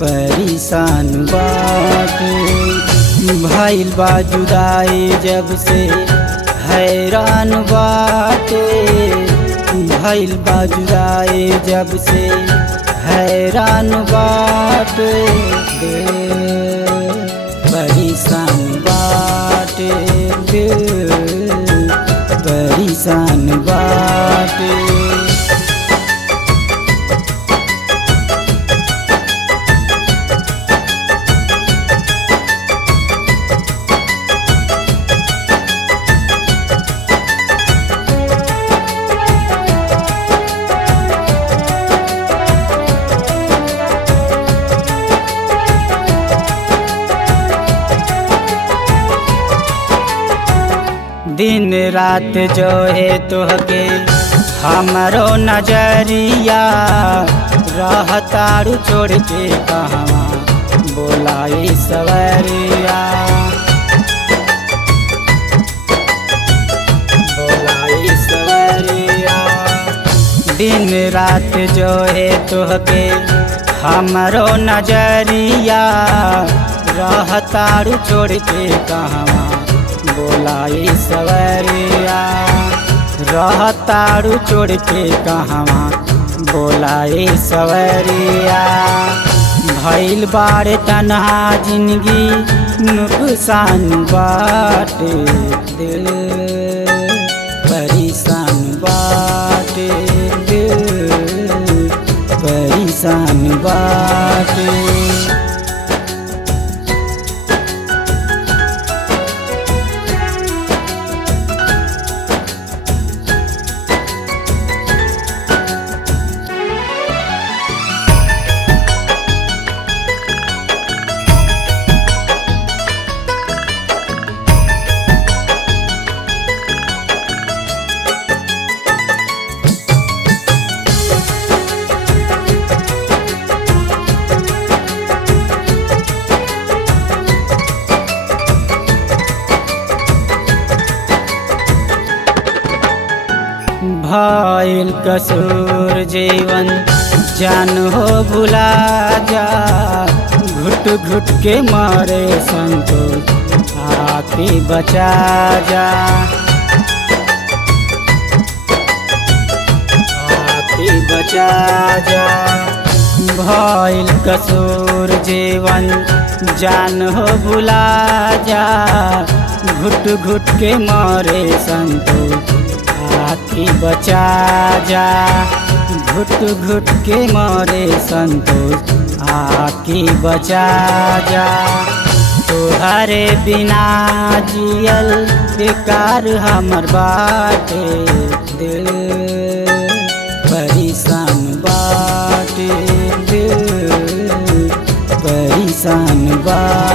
परेशान बाटे। भइल बा जुदाई जब से हैरान बाटे। भइल बा जुदाई जब से हैरान बाटे। परेशान बाटे परेशान बाटे। दिन रात जो है तोहके हमरो नजरिया। रहतारू छोड़ के कहवा बोलाई सवरिया। बोलाई सवरिया। दिन रात जो है तोहके हमरो नजरिया। रहतारू छोड़ के कहवा बोलाई सवरिया। रहतारू छोड़ के कहवा बोलाई सवरिया। भइल बारे तन्हा जिंदगी नुकसान बाटे। दिल परेशान बाटे। दिल परेशान बाटे। भइल कसूर जीवन जान हो भुला जा। घुट घुट के मारे संतोष आके बचा जा। आके बचा जा। भइल कसूर जीवन जान हो भुला जा। घुट घुट के मारे संतोष आके बचा जा। घुट घुट के मारे संतोष आके बचा जा। तोहरे बिना जियल बेकार हमर बाटे। दिल परेशान बाटे। दिल परेशान बाटे।